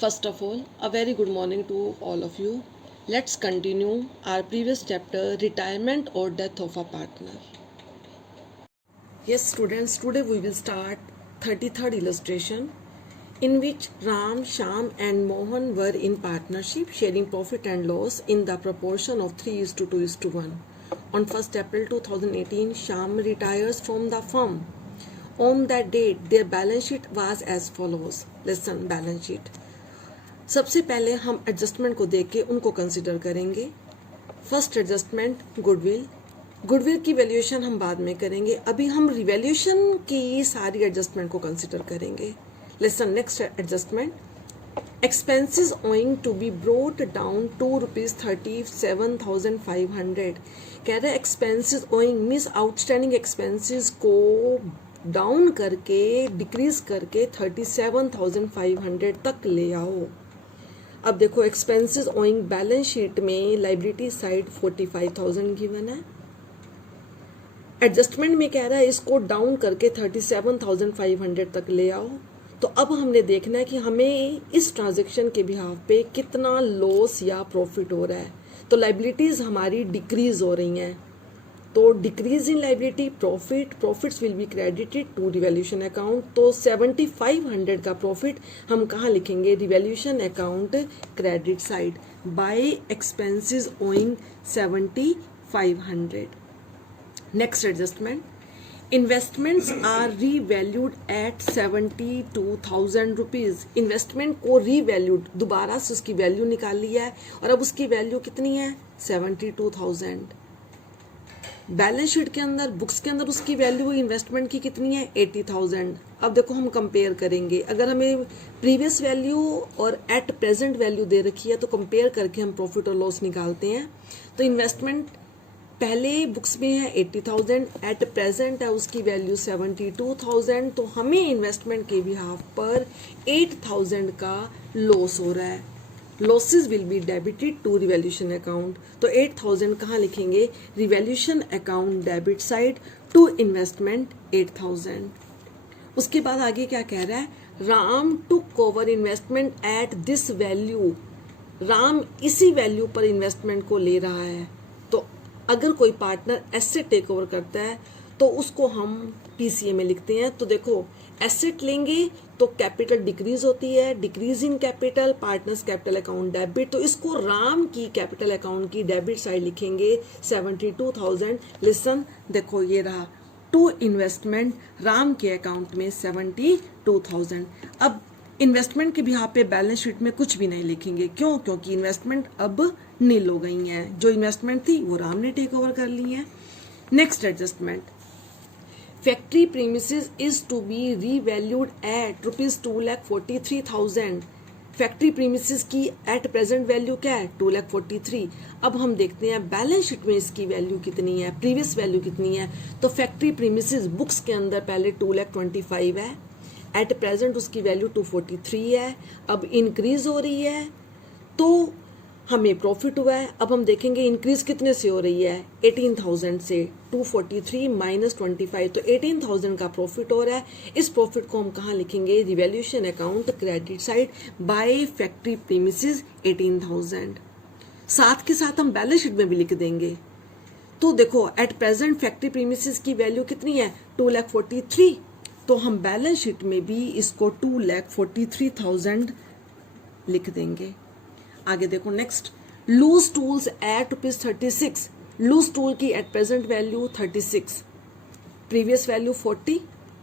First of all, a very good morning to all of you. Let's continue our previous chapter, retirement or death of a partner. Yes, students, today we will start 33rd illustration in which Ram, Shyam and Mohan were in partnership sharing profit and loss in the proportion of 3:2:1. On 1st April 2018, Shyam retires from the firm. On that date, their balance sheet was as follows. Listen, balance sheet. सबसे पहले हम adjustment को देख के उनको consider करेंगे. First adjustment goodwill की valuation हम बाद में करेंगे. अभी हम रिवैल्यूएशन की सारी एडजस्टमेंट को कंसिडर करेंगे. Listen, next adjustment, expenses owing to be brought down to ₹37,500. कह रहे expenses owing means outstanding expenses को डाउन करके डिक्रीज करके 37,500 तक ले आओ. अब देखो एक्सपेंसेस ओइंग बैलेंस शीट में लाइबिलिटी साइड 45,000 गिवन है. एडजस्टमेंट में कह रहा है इसको डाउन करके 37,500 तक ले आओ. तो अब हमने देखना है कि हमें इस ट्रांजैक्शन के बिहाफ पे कितना लॉस या प्रॉफिट हो रहा है. तो लाइबिलिटीज हमारी डिक्रीज हो रही हैं. तो decrease in liability profits will be credited to revaluation account. तो 7,500 का प्रॉफिट हम कहाँ लिखेंगे? Revaluation account credit side by expenses owing 7,500. Next adjustment, investments are revalued at 72,000 rupees. Investment को रीवैल्यूड दोबारा से उसकी वैल्यू निकाल लिया है और अब उसकी वैल्यू कितनी है? 72,000. बैलेंस शीट के अंदर बुक्स के अंदर उसकी वैल्यू इन्वेस्टमेंट की कितनी है? 80,000. अब देखो हम कंपेयर करेंगे. अगर हमें प्रीवियस वैल्यू और एट प्रेजेंट वैल्यू दे रखी है तो कंपेयर करके हम प्रॉफिट और लॉस निकालते हैं. तो इन्वेस्टमेंट पहले बुक्स में है 80,000, एट प्रेजेंट है उसकी वैल्यू 72,000. तो हमें इन्वेस्टमेंट के बिहाफ पर 8,000 का लॉस हो रहा है. Losses will be debited to revaluation account. तो 8,000 कहाँ लिखेंगे? Revaluation account debit side to investment 8,000. उसके बाद आगे क्या कह रहा है? Ram took over investment at this value. Ram इसी वैल्यू पर इन्वेस्टमेंट को ले रहा है. तो अगर कोई पार्टनर एसेट टेक ओवर करता है तो उसको हम पीसीए में लिखते हैं. तो देखो एसेट लेंगे तो कैपिटल डिक्रीज होती है, decrease in capital partners capital account debit. तो इसको राम की कैपिटल अकाउंट की डेबिट साइड लिखेंगे 72,000. लिसन, देखो ये रहा टू इन्वेस्टमेंट राम के अकाउंट में 72,000. अब इन्वेस्टमेंट के बिहाफ पे बैलेंस शीट में कुछ भी नहीं लिखेंगे. क्यों? क्योंकि इन्वेस्टमेंट अब नील हो गई हैं. जो इन्वेस्टमेंट थी वो राम ने टेक ओवर कर ली है. Next adjustment, factory premises is to be revalued at ₹2,43,000. Factory premises की एट प्रेजेंट वैल्यू क्या है? 2,43,000. अब हम देखते हैं बैलेंस शीट में इसकी वैल्यू कितनी है, प्रीवियस वैल्यू कितनी है. तो फैक्ट्री प्रीमिसेस बुक्स के अंदर पहले 2,25,000 है, एट प्रेजेंट उसकी वैल्यू 243 है. अब इंक्रीज हो रही है तो हमें प्रॉफिट हुआ है. अब हम देखेंगे इंक्रीज कितने से हो रही है? 18,000 से. 243 माइनस 25 तो 18,000 का प्रॉफिट हो रहा है. इस प्रॉफिट को हम कहाँ लिखेंगे? Revaluation account credit side bye factory premises 18,000. साथ के साथ हम बैलेंस शीट में भी लिख देंगे. तो देखो एट प्रेजेंट फैक्ट्री प्रीमिसेस की वैल्यू कितनी है? 2,43,000. तो हम बैलेंस शीट में भी इसको 2,43,000 लिख देंगे. आगे देखो next, loose tools at ₹36. Loose tool की at present value 36, previous value 40,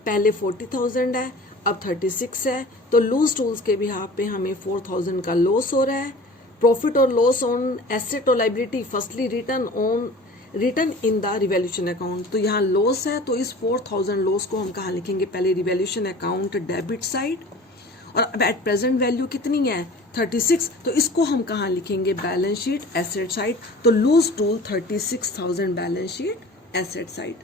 पहले 40,000 है अब 36 है. तो लूज टूल्स के बिहाफ पे हमें 4,000 का लॉस हो रहा है. प्रॉफिट और लॉस ऑन एसेट और liability firstly return in the revaluation account. तो यहाँ लॉस है तो इस 4,000 लॉस को हम कहाँ लिखेंगे? पहले रिवैल्यूएशन अकाउंट डेबिट साइड. और अब एट प्रेजेंट वैल्यू कितनी है? 36. तो इसको हम कहाँ लिखेंगे? Balance sheet asset side. तो loose tool 36,000 balance sheet asset side.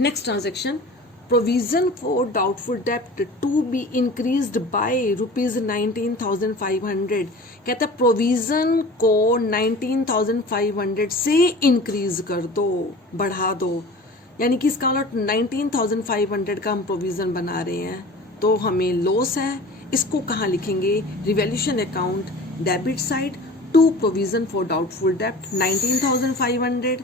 Next transaction, provision for doubtful डेप्ट टू बी इंक्रीज्ड बाय ₹19,500. कहता है प्रोविजन को 19,500 से इंक्रीज कर दो, बढ़ा दो. यानी कि इसका मतलब 19,500 का हम प्रोविजन बना रहे हैं. तो हमें लॉस है, इसको कहाँ लिखेंगे? Revaluation account debit side to provision for doubtful डेब्ट 19,500।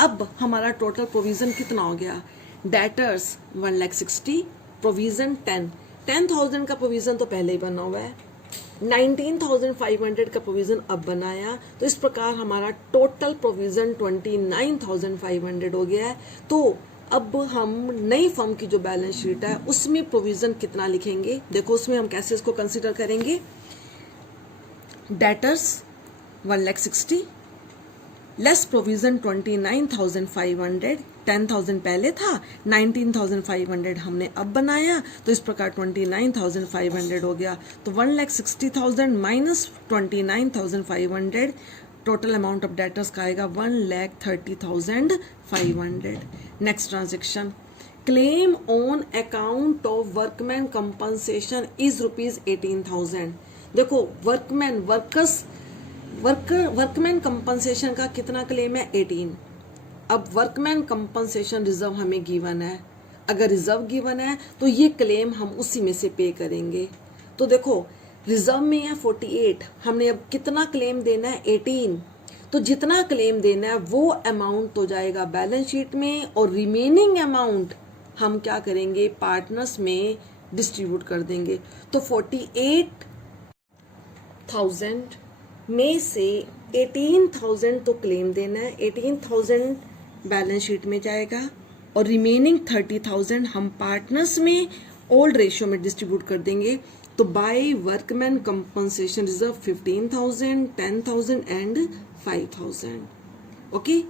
अब हमारा टोटल प्रोविजन कितना हो गया? डेटर्स 1,60,000, प्रोविजन 10,000 का प्रोविजन तो पहले ही बना हुआ है, 19,500 का प्रोविजन अब बनाया, तो इस प्रकार हमारा टोटल प्रोविजन 29,500 हो गया है। तो अब हम नई फर्म की जो बैलेंस शीट है उसमें प्रोविजन कितना लिखेंगे? देखो उसमें हम कैसे इसको कंसीडर करेंगे। डेटर्स 1,60,000 लेस प्रोविजन 29,500, 10,000 पहले था, 19,500 हमने अब बनाया, तो इस प्रकार 29,500 हो गया। तो 1,60,000 minus 29,500, total amount of debtors का आएगा 1,30,500। Next transaction, claim on account of workman compensation is ₹18,000। देखो वर्कमैन कंपनसेशन का कितना क्लेम है? 18। अब वर्कमैन कंपनसेशन रिजर्व हमें गिवन है, अगर रिजर्व गिवन है तो ये क्लेम हम उसी में से पे करेंगे। तो देखो रिजर्व में है 48, हमने अब कितना क्लेम देना है? 18। तो जितना क्लेम देना है वो अमाउंट तो जाएगा बैलेंस शीट में, और रिमेनिंग अमाउंट हम क्या करेंगे? पार्टनर्स में डिस्ट्रीब्यूट कर देंगे। तो 48,000 में से 18,000 तो क्लेम देना है, 18,000 बैलेंस शीट में जाएगा, और रिमेनिंग 30,000 हम पार्टनर्स में ओल्ड रेशियो में डिस्ट्रीब्यूट कर देंगे। तो by workman compensation reserve 15,000, 10,000 and 5,000। Okay,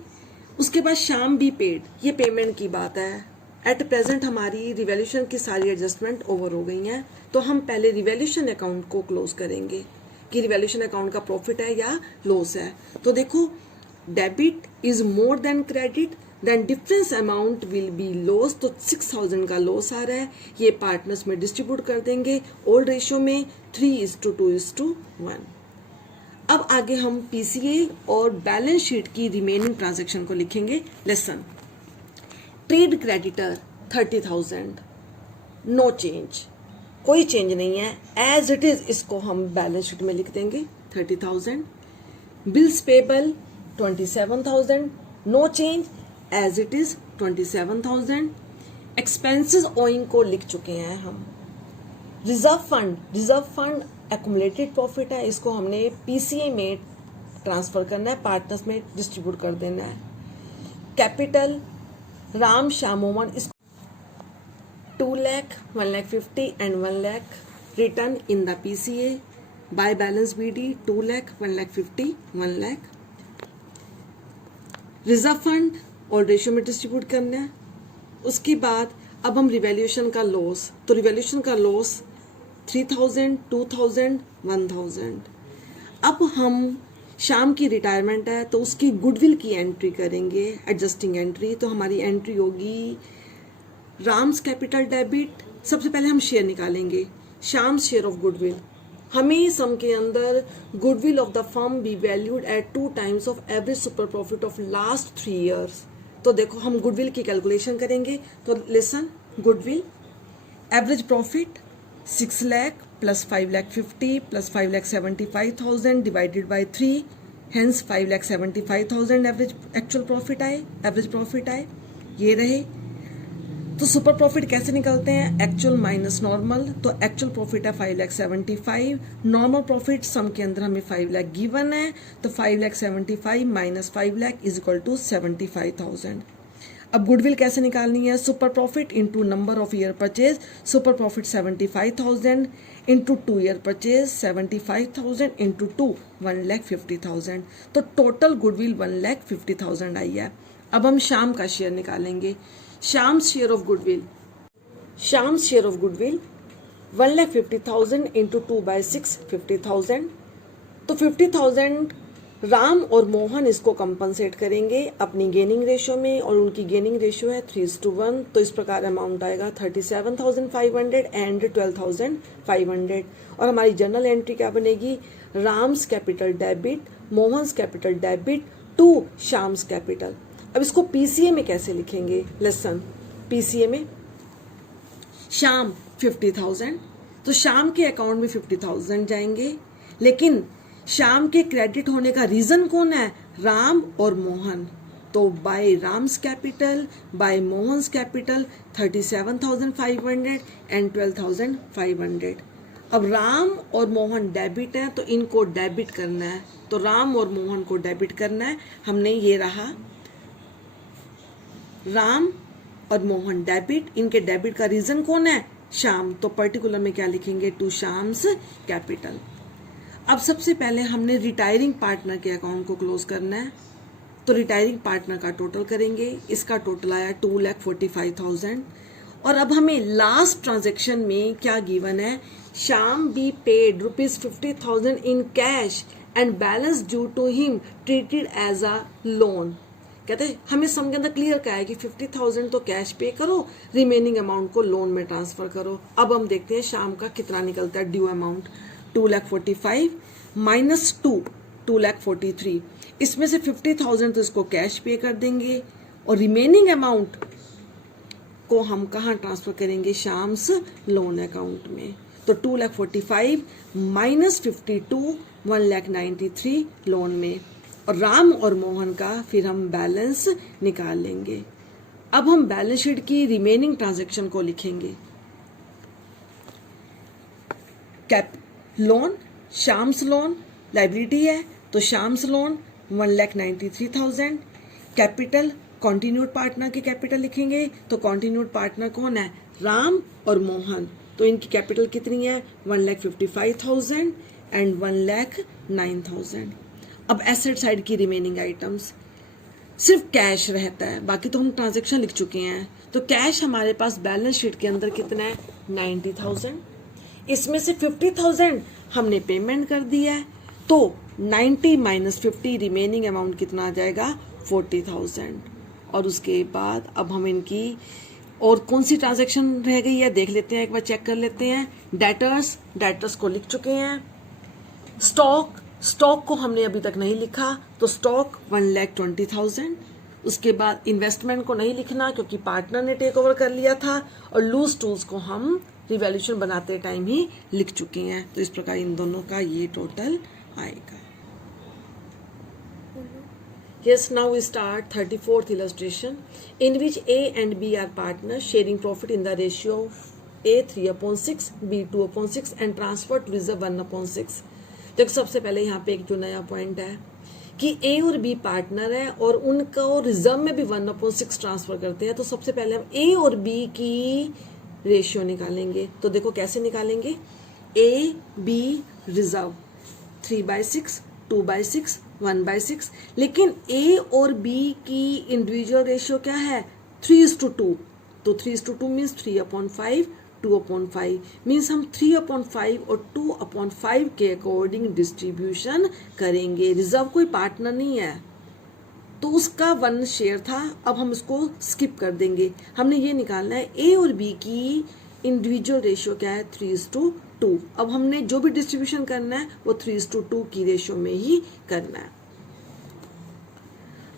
उसके बाद शाम बी पेड, ये पेमेंट की बात है। एट प्रेजेंट हमारी रिवैल्यूएशन की सारी एडजस्टमेंट ओवर हो गई हैं, तो हम पहले रिवैल्यूएशन अकाउंट को क्लोज करेंगे कि रिवैल्यूएशन अकाउंट का प्रॉफिट है या लॉस है। तो देखो debit is more than credit then difference amount will be loss, तो 6,000 का लॉस आ रहा है, ये पार्टनर्स में डिस्ट्रीब्यूट कर देंगे ओल्ड रेशियो में 3:2:1। अब आगे हम पीसीए और बैलेंस शीट की रिमेनिंग ट्रांजैक्शन को लिखेंगे। Listen, trade creditor 30,000, no change, कोई चेंज नहीं है, एज इट इज इसको हम बैलेंस शीट में लिख देंगे 30,000। Bills payable 27,000, no change, as it is 27,000। Expenses owing को लिख चुके हैं हम। रिजर्व फंड एक्युमुलेटेड प्रॉफिट है, इसको हमने पीसीए में ट्रांसफर करना है, पार्टनर्स में डिस्ट्रीब्यूट कर देना है। कैपिटल राम श्याम मोहन, इसको 2 lakh, 1,50,000 and 1 lakh written in the PCA by balance BD 2 lakh, 1,50,000, 1 lakh। Reserve fund और रेशियो में डिस्ट्रीब्यूट करना है। उसके बाद अब हम रिवैल्यूएशन का लॉस, तो रिवैल्यूएशन का लॉस 3,000, 2,000, 1,000। अब हम शाम की रिटायरमेंट है तो उसकी गुडविल की एंट्री करेंगे, एडजस्टिंग एंट्री। तो हमारी एंट्री होगी राम्स कैपिटल डेबिट, सबसे पहले हम शेयर निकालेंगे, शाम्स शेयर ऑफ गुडविल। हमें सम के अंदर goodwill of the firm B valued eight 2 times of average super profit of last 3 years। तो देखो हम गुडविल की कैलकुलेशन करेंगे। तो listen, goodwill average profit 6 lakh plus 5,50,000 plus 5,75,000 divided by 3, hence 5,75,000 average actual profit आए, एवरेज प्रॉफिट आए, ये रहे। तो सुपर प्रॉफिट कैसे निकलते हैं? एक्चुअल माइनस नॉर्मल, तो एक्चुअल प्रॉफिट है 5,75,000, नॉर्मल प्रॉफिट सम के अंदर हमें 5 लाख गिवन है, तो 5,75,000 minus 5 lakh is equal to 75,000। अब गुडविल कैसे निकालनी है? Super profit into number of year purchase, super profit 75,000 into 2 year purchase, 75,000 into 2, 1,50,000। तो टोटल गुडविल 1,50,000 आई है। अब हम शाम का शेयर निकालेंगे। Shyam's share of goodwill, Shyam's share of goodwill 1,50,000 into 2/6, 50,000। तो 50,000 राम और मोहन इसको कंपनसेट करेंगे अपनी गेनिंग रेशियो में, और उनकी गेनिंग रेशियो है 3:1। तो इस प्रकार अमाउंट आएगा 37,500 एंड 12,500। और हमारी जर्नल एंट्री क्या बनेगी? Ram's capital debit, Mohan's capital debit to Shyam's capital. अब इसको पीसीए में कैसे लिखेंगे? लेसन, पीसीए में शाम 50,000, तो तो शाम के अकाउंट में 50,000 जाएंगे, लेकिन शाम के क्रेडिट होने का रीजन कौन है? राम और मोहन। तो by Ram's capital by Mohan's capital 37,500 and 12,500। अब राम और मोहन डेबिट है तो इनको डेबिट करना है, तो राम और मोहन को डेबिट करना है। हमने ये रहा राम और मोहन डेबिट, इनके डेबिट का रीजन कौन है? शाम, तो पर्टिकुलर में क्या लिखेंगे? To Shyam's capital. अब सबसे पहले हमने रिटायरिंग पार्टनर के अकाउंट को क्लोज करना है, तो रिटायरिंग पार्टनर का टोटल करेंगे, इसका टोटल आया 2,45,000। और अब हमें लास्ट ट्रांजेक्शन में क्या गिवन है? Shyam be paid ₹50,000 in cash and balance due to him treated as a loan. कहते हैं हमें सम के अंदर क्लियर क्या है कि 50,000 तो कैश पे करो, रिमेनिंग अमाउंट को लोन में ट्रांसफर करो। अब हम देखते हैं शाम का कितना निकलता है ड्यू अमाउंट। 2,45,000 माइनस 2,43,000, इसमें से 50,000 तो इसको कैश पे कर देंगे और रिमेनिंग अमाउंट को हम कहाँ ट्रांसफर करेंगे? शाम्स लोन अकाउंट में। तो 2,45,000 माइनस 52 1,93,000 लोन में, और राम और मोहन का फिर हम बैलेंस निकाल लेंगे। अब हम बैलेंस शीट की रिमेनिंग ट्रांजैक्शन को लिखेंगे। कैप लोन, शाम्स लोन लाइबिलिटी है, तो शाम्स लोन 1,93,000। कैपिटल कॉन्टिन्यूड पार्टनर की कैपिटल लिखेंगे, तो कॉन्टिन्यूड पार्टनर कौन है? राम और मोहन, तो इनकी कैपिटल कितनी है? 1,55,000 एंड 1,09,000। अब एसेट साइड की रिमेनिंग आइटम्स, सिर्फ कैश रहता है, बाकी तो हम ट्रांजैक्शन लिख चुके हैं। तो कैश हमारे पास बैलेंस शीट के अंदर कितना है? 90,000। इसमें से 50,000 हमने पेमेंट कर दिया है, तो 90 माइनस 50 रिमेनिंग अमाउंट कितना आ जाएगा? 40,000। और उसके बाद अब हम इनकी और कौन सी ट्रांजैक्शन रह गई है देख लेते हैं, एक बार चेक कर लेते हैं। डेटर्स को लिख चुके हैं। स्टॉक को हमने अभी तक नहीं लिखा, तो स्टॉक 1,20,000। उसके बाद इन्वेस्टमेंट को नहीं लिखना क्योंकि पार्टनर ने टेक ओवर कर लिया था, और लूज टूल्स को हम रिवैल्यूएशन बनाते टाइम ही लिख चुके हैं। तो इस प्रकार इन दोनों का ये टोटल आएगा। Yes, now we start 34th illustration in which A and B are partners sharing profit in the ratio of A 3/6, B 2/6 and transfer to reserve 1/6। देखो सबसे पहले यहाँ पे एक जो नया पॉइंट है कि A और B पार्टनर है और उनको रिजर्व में भी 1/6 ट्रांसफर करते हैं। तो सबसे पहले हम A और B की रेशियो निकालेंगे। तो देखो कैसे निकालेंगे? A B रिजर्व 3/6, 2/6, 1/6, लेकिन A और B की इंडिविजुअल रेशियो क्या है? 3:2। तो 3:2 मीन्स 3/5, 2/5 मीन्स हम 3/5 और 2/5 के अकॉर्डिंग डिस्ट्रीब्यूशन करेंगे। रिजर्व कोई पार्टनर नहीं है, तो उसका 1 शेयर था, अब हम इसको स्किप कर देंगे। हमने ये निकालना है A और B की इंडिविजुअल रेशियो क्या है? 3:2। अब हमने जो भी डिस्ट्रीब्यूशन करना है वो 3:2 की रेशियो में ही करना है।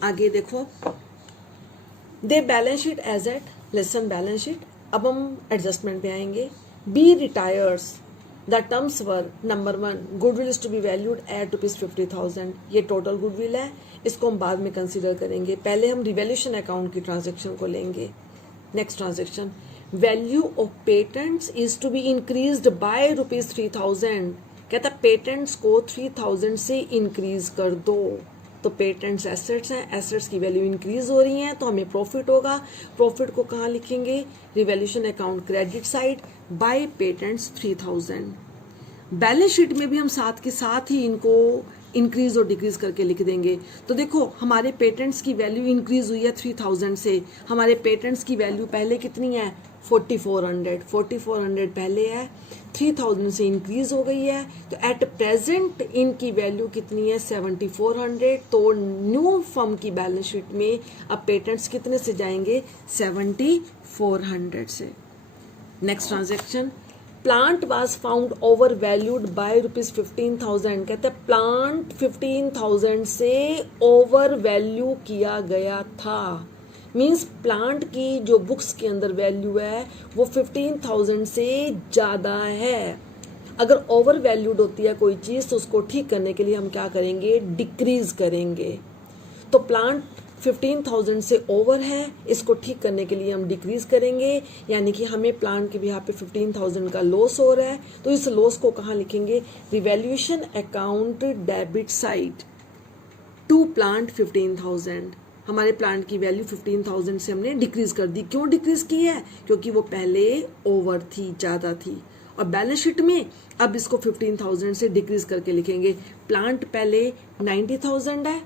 आगे देखो, the balance sheet as at lesson balance sheet. अब हम एडजस्टमेंट पे आएंगे। B retires the terms were number 1 goodwill is to be valued at ₹50,000। ये टोटल गुडविल है, इसको हम बाद में कंसीडर करेंगे। पहले हम रिवैल्यूएशन अकाउंट की ट्रांजैक्शन को लेंगे। Next transaction, value of patents is to be increased by ₹3,000। कहता पेटेंट्स को 3,000 से इंक्रीज कर दो। तो पेटेंट्स एसेट्स हैं, एसेट्स की वैल्यू इंक्रीज हो रही है, तो हमें प्रॉफिट होगा। प्रॉफिट को कहाँ लिखेंगे? Revaluation account credit side bye patents 3,000। Balance sheet में भी हम साथ के साथ ही इनको इंक्रीज और डिक्रीज करके लिख देंगे। तो देखो हमारे पेटेंट्स की वैल्यू इंक्रीज हुई है 3,000 से। हमारे पेटेंट्स की वैल्यू पहले कितनी है? 4,400 पहले है, 3,000 से इंक्रीज हो गई है, तो एट प्रेजेंट इनकी वैल्यू कितनी है? 7,400। तो न्यू फर्म की बैलेंस शीट में अब पेटेंट्स कितने से जाएंगे? 7,400 से। Next transaction, plant was found over valued bye ₹15,000। कहते हैं प्लांट 15,000 से ओवर वैल्यू किया गया था। मीन्स प्लांट की जो बुक्स के अंदर वैल्यू है वो 15,000 से ज़्यादा है। अगर ओवर वैल्यूड होती है कोई चीज़ तो उसको ठीक करने के लिए हम क्या करेंगे, डिक्रीज करेंगे। तो प्लांट 15,000 से ओवर है, इसको ठीक करने के लिए हम डिक्रीज करेंगे, यानी कि हमें प्लांट के यहाँ पे 15,000 का लॉस हो रहा है। तो इस लॉस को कहाँ लिखेंगे, revaluation account debit side to plant 15,000। हमारे प्लांट की वैल्यू 15,000 से हमने डिक्रीज कर दी। क्यों डिक्रीज की है, क्योंकि वो पहले ओवर थी, ज़्यादा थी। और बैलेंस शीट में अब इसको 15,000 से डिक्रीज करके लिखेंगे। प्लांट पहले 90,000 है,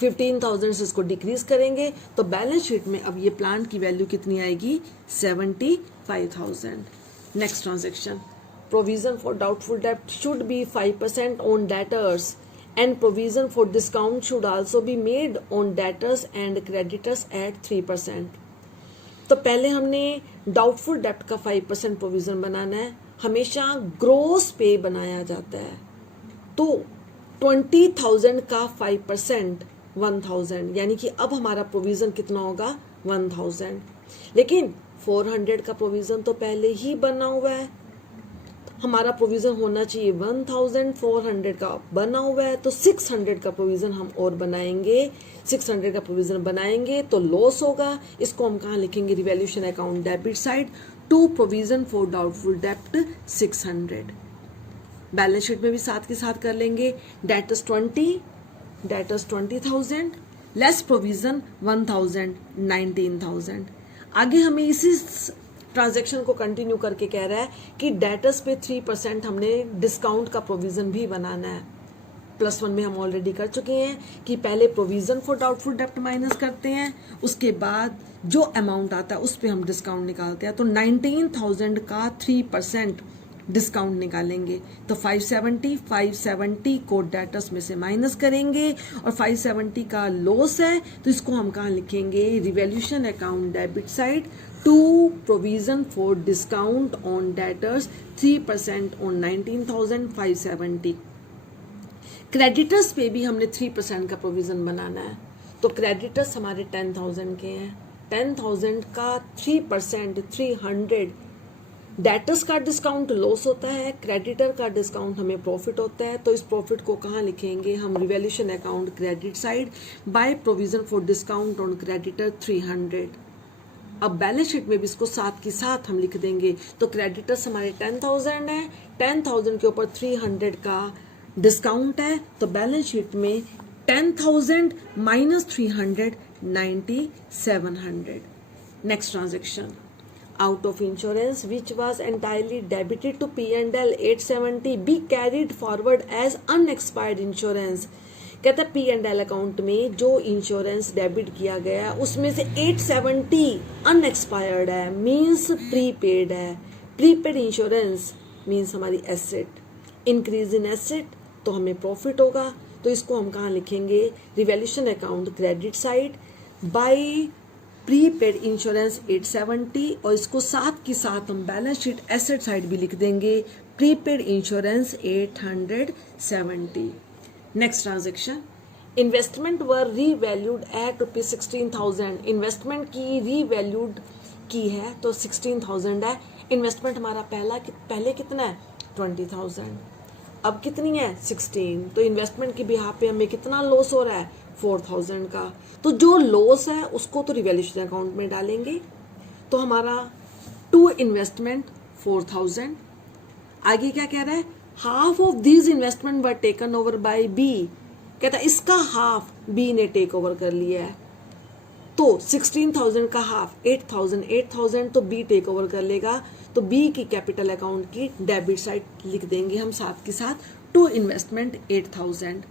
15,000 से इसको डिक्रीज करेंगे तो बैलेंस शीट में अब ये प्लांट की वैल्यू कितनी आएगी, 75,000। Next transaction, provision for doubtful डेब्ट should be 5% on debtors and provision for discount should also be made on debtors and creditors at 3%। तो पहले हमने डाउटफुल डेब्ट का 5% प्रोविजन बनाना है। हमेशा ग्रोस पे बनाया जाता है, तो 20,000 का 5% 1,000, यानी कि अब हमारा प्रोविजन कितना होगा, 1,000। लेकिन 400 का प्रोविजन तो पहले ही बना हुआ है, हमारा प्रोविजन होना चाहिए 1,000, 400 का बना हुआ है, तो 600 का प्रोविजन हम और बनाएंगे। 600 का प्रोविजन बनाएंगे तो लॉस होगा। इसको हम कहाँ लिखेंगे, revaluation account debit side to provision for doubtful डेब्ट 600। बैलेंस शीट में भी साथ के साथ कर लेंगे। Debtors 20,000 less provision 1,000, 19,000। आगे हमें इसी ट्रांजैक्शन को कंटिन्यू करके कह रहा है कि डेटर्स पे 3% हमने डिस्काउंट का प्रोविजन भी बनाना है। +1 में हम ऑलरेडी कर चुके हैं कि पहले प्रोविजन फॉर डाउटफुल डेब्ट माइनस करते हैं, उसके बाद जो अमाउंट आता है उस पे हम डिस्काउंट निकालते हैं। तो 19,000 का 3% डिस्काउंट निकालेंगे तो 570 को डेटर्स में से माइनस करेंगे और 570 का लॉस है तो इसको हम कहाँ लिखेंगे, revaluation account debit side to provision for discount on debtors 3% on 19,570। Creditors पे भी हमने 3% का प्रोविजन बनाना है। तो क्रेडिटर्स हमारे 10,000 के हैं, 10,000 का 3% 300। डेटर्स का डिस्काउंट लॉस होता है, क्रेडिटर का डिस्काउंट हमें प्रॉफिट होता है। तो इस प्रॉफिट को कहाँ लिखेंगे हम, revaluation account credit side by provision for discount on creditor 300। अब बैलेंस शीट में भी इसको साथ के साथ हम लिख देंगे। तो क्रेडिटर्स हमारे 10,000 है, 10,000 के ऊपर 300 का डिस्काउंट है, तो बैलेंस शीट में 10,000 minus 300 9,700। Next transaction, out of insurance which was entirely debited to P&L 870 be carried forward as unexpired insurance। कहता है P&L अकाउंट में जो इंश्योरेंस डेबिट किया गया उसमें से 870 अनएक्सपायर्ड है, मींस प्रीपेड है। प्रीपेड इंश्योरेंस मींस हमारी एसेट, इंक्रीज इन एसेट तो हमें प्रॉफिट होगा। तो इसको हम कहाँ लिखेंगे, revaluation account credit side bye prepaid insurance 870 और इसको साथ के साथ हम बैलेंस शीट एसेट साइड भी लिख देंगे, prepaid insurance 870। Next transaction, investment were revalued at ₹16,000। Investment की रीवैल्यूड की है तो 16,000 है। इन्वेस्टमेंट हमारा पहले कितना है, 20,000, अब कितनी है 16। तो इन्वेस्टमेंट की बिहाफ पे हमें कितना लॉस हो रहा है, 4,000 का। तो जो लॉस है उसको तो रिवैल्यूएशन अकाउंट में डालेंगे। तो हमारा टू इन्वेस्टमेंट 4,000। आगे क्या कह रहा है, half of these investment were taken over by B. कहता है इसका हाफ बी ने टेक ओवर कर लिया है। तो 16,000 का हाफ 8,000 तो बी टेक ओवर कर लेगा। तो बी की कैपिटल अकाउंट की डेबिट साइड लिख देंगे हम साथ के साथ, टू इन्वेस्टमेंट 8,000।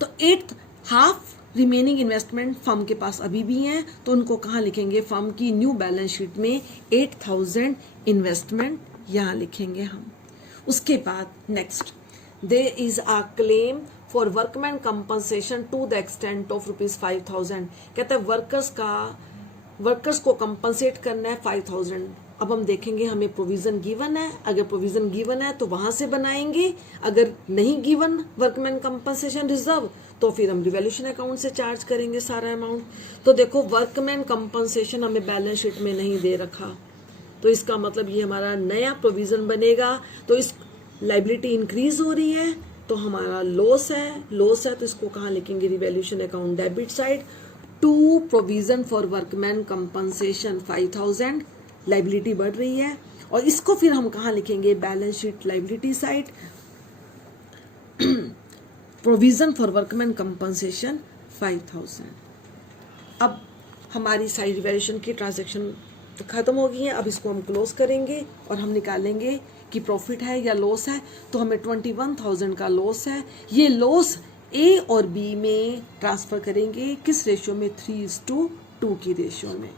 तो 8 हाफ रिमेनिंग इन्वेस्टमेंट फर्म के पास अभी भी हैं, तो उनको कहाँ लिखेंगे, फर्म की न्यू बैलेंस शीट में 8,000 इन्वेस्टमेंट यहाँ लिखेंगे हम। उसके बाद next, there is a claim for workman compensation to the extent of ₹5,000। कहते हैं वर्कर्स को कंपनसेट करना है 5,000 अब हम देखेंगे हमें प्रोविजन गिवन है, अगर प्रोविजन गिवन है तो वहां से बनाएंगे, अगर नहीं गिवन वर्कमैन कंपनसेशन रिजर्व तो फिर हम रिवैल्यूएशन अकाउंट से चार्ज करेंगे सारा अमाउंट। तो देखो वर्कमैन कंपनसेशन हमें बैलेंस शीट में नहीं दे रखा, तो इसका मतलब ये हमारा नया प्रोविजन बनेगा। तो इस लाइबिलिटी इंक्रीज हो रही है तो हमारा लॉस है तो इसको कहाँ लिखेंगे, revaluation account debit side to provision for workman compensation 5000, liability बढ़ रही है और इसको फिर हम कहाँ लिखेंगे, balance sheet liability side provision for workman compensation 5000। अब हमारी सारी रिवैल्यूएशन की ट्रांजैक्शन खत्म हो गई है, अब इसको हम क्लोज करेंगे और हम निकालेंगे कि प्रॉफिट है या लॉस है। तो हमें 21,000 का लॉस है, ये लॉस ए और बी में ट्रांसफर करेंगे, किस रेशियो में, 3:2 की रेशियो में।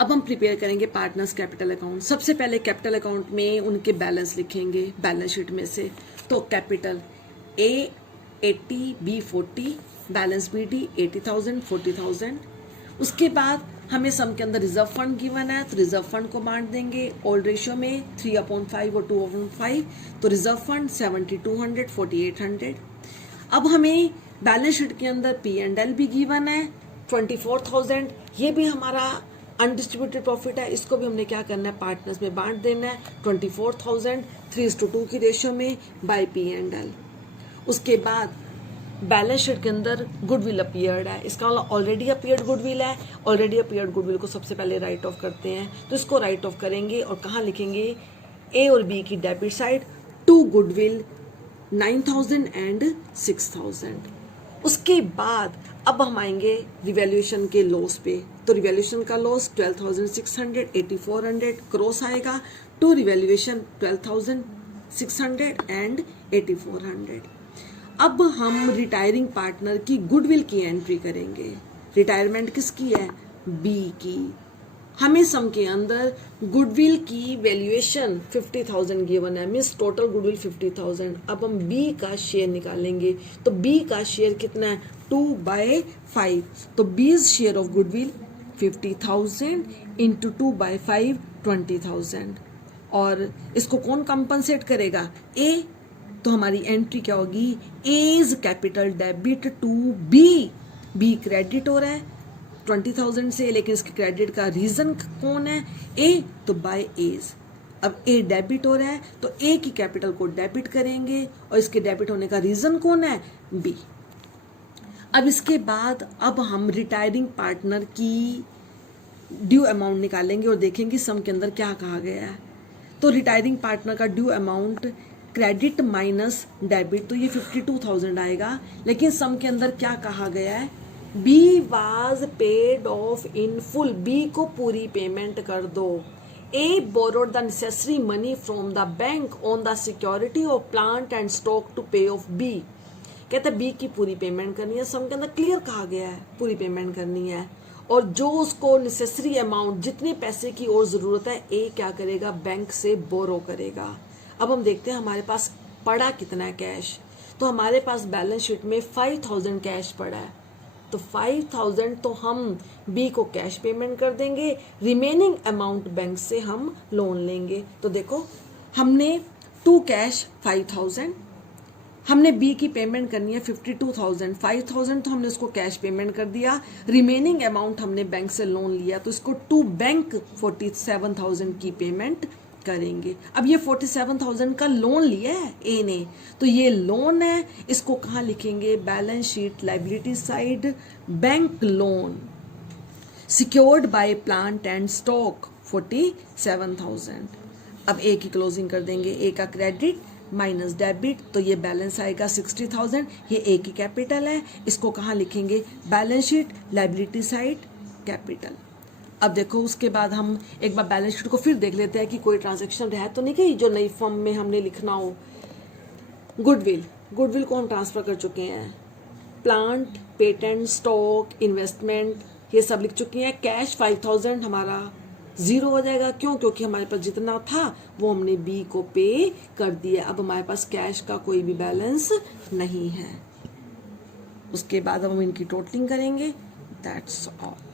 अब हम प्रिपेयर करेंगे पार्टनर्स कैपिटल अकाउंट। सबसे पहले कैपिटल अकाउंट में उनके बैलेंस लिखेंगे बैलेंस शीट में से। तो capital A 80, B 40, balance B D 80,000, 40,000। उसके बाद हमें सम के अंदर रिजर्व फंड गिवन है तो रिजर्व फंड को बांट देंगे ओल्ड रेशियो में 3/5 और 2/5। तो रिजर्व फंड 7200, 4800। अब हमें बैलेंस शीट के अंदर P&L भी गिवन है 24,000, ये भी हमारा अनडिस्ट्रीब्यूटेड प्रॉफिट है, इसको भी हमने क्या करना है, पार्टनर्स में बांट देना है 24,000 3:2 की रेशियो में बाय P&L। उसके बाद बैलेंस शीट के अंदर गुडविल अपीयर्ड है, इसका मतलब ऑलरेडी अपीयर्ड गुडविल है, ऑलरेडी अपीयर्ड गुडविल को सबसे पहले राइट ऑफ करते हैं। तो इसको राइट ऑफ करेंगे और कहाँ लिखेंगे, ए और बी की debit side to goodwill 9,000 and 6,000। उसके बाद अब हम आएंगे रिवैल्यूएशन के लॉस पे। तो रिवैल्यूएशन का लॉस 12,600, 8,400 क्रॉस आएगा टू रिवैल्यूएशन 12,600 एंड 8,400। अब हम रिटायरिंग पार्टनर की गुडविल की एंट्री करेंगे। रिटायरमेंट किसकी है, बी की। हमें सम के अंदर गुडविल की वैल्यूएशन 50,000 गिवन है, मीन्स टोटल गुडविल 50,000। अब हम बी का शेयर निकालेंगे, तो बी का शेयर कितना है, 2/5। तो बीज शेयर ऑफ गुडविल 50,000 इंटू 2/5 20,000। और इसको कौन कंपनसेट करेगा, ए। तो हमारी एंट्री क्या होगी, as capital debit to B. B credit हो रहा है 20,000 से, लेकिन इसके क्रेडिट का रीजन कौन है, ए, तो बाय एज। अब ए डेबिट हो रहा है तो ए की कैपिटल को डेबिट करेंगे और इसके डेबिट होने का रीजन कौन है, बी। अब इसके बाद अब हम रिटायरिंग पार्टनर की ड्यू अमाउंट निकालेंगे और देखेंगे सम के अंदर क्या कहा गया है। तो रिटायरिंग पार्टनर का due amount credit minus debit, तो ये 52,000 आएगा, लेकिन सम के अंदर क्या कहा गया है, B was paid off in full, B को पूरी पेमेंट कर दो। A borrowed the necessary money from the bank on the security of plant and stock to pay off B. कहते हैं बी की पूरी पेमेंट करनी है, सम के अंदर क्लियर कहा गया है पूरी पेमेंट करनी है, और जो उसको नेसेसरी अमाउंट जितने पैसे की और जरूरत है ए क्या करेगा, बैंक से बोरो करेगा। अब हम देखते हैं हमारे पास पड़ा कितना है कैश। तो हमारे पास बैलेंस शीट में 5,000 कैश पड़ा है, तो 5,000 तो हम बी को कैश पेमेंट कर देंगे, रिमेनिंग अमाउंट बैंक से हम लोन लेंगे। तो देखो हमने टू कैश 5,000, हमने बी की पेमेंट करनी है 52,000, 5,000 तो हमने उसको कैश पेमेंट कर दिया, रिमेनिंग अमाउंट हमने बैंक से लोन लिया, तो इसको टू बैंक 47,000 की पेमेंट करेंगे। अब ये 47,000 का लोन लिया है ए ने, तो ये लोन है, इसको कहाँ लिखेंगे, balance sheet liability side bank loan secured by plant and stock 47,000। अब ए की क्लोजिंग कर देंगे, ए का क्रेडिट माइनस डेबिट, तो ये बैलेंस आएगा 60,000, ये ए की कैपिटल है, इसको कहाँ लिखेंगे, balance sheet liability side capital. अब देखो उसके बाद हम एक बार बैलेंस शीट को फिर देख लेते हैं कि कोई ट्रांजैक्शन रह तो नहीं गई जो नई फर्म में हमने लिखना हो। गुडविल को हम ट्रांसफर कर चुके हैं, प्लांट, पेटेंट, स्टॉक, इन्वेस्टमेंट ये सब लिख चुके हैं। कैश 5,000 हमारा जीरो हो जाएगा, क्यों, क्योंकि हमारे पास जितना था वो हमने बी को पे कर दिया। अब हमारे पास कैश का कोई भी बैलेंस नहीं है। उसके बाद अब हम इनकी टोटलिंग करेंगे। That's all.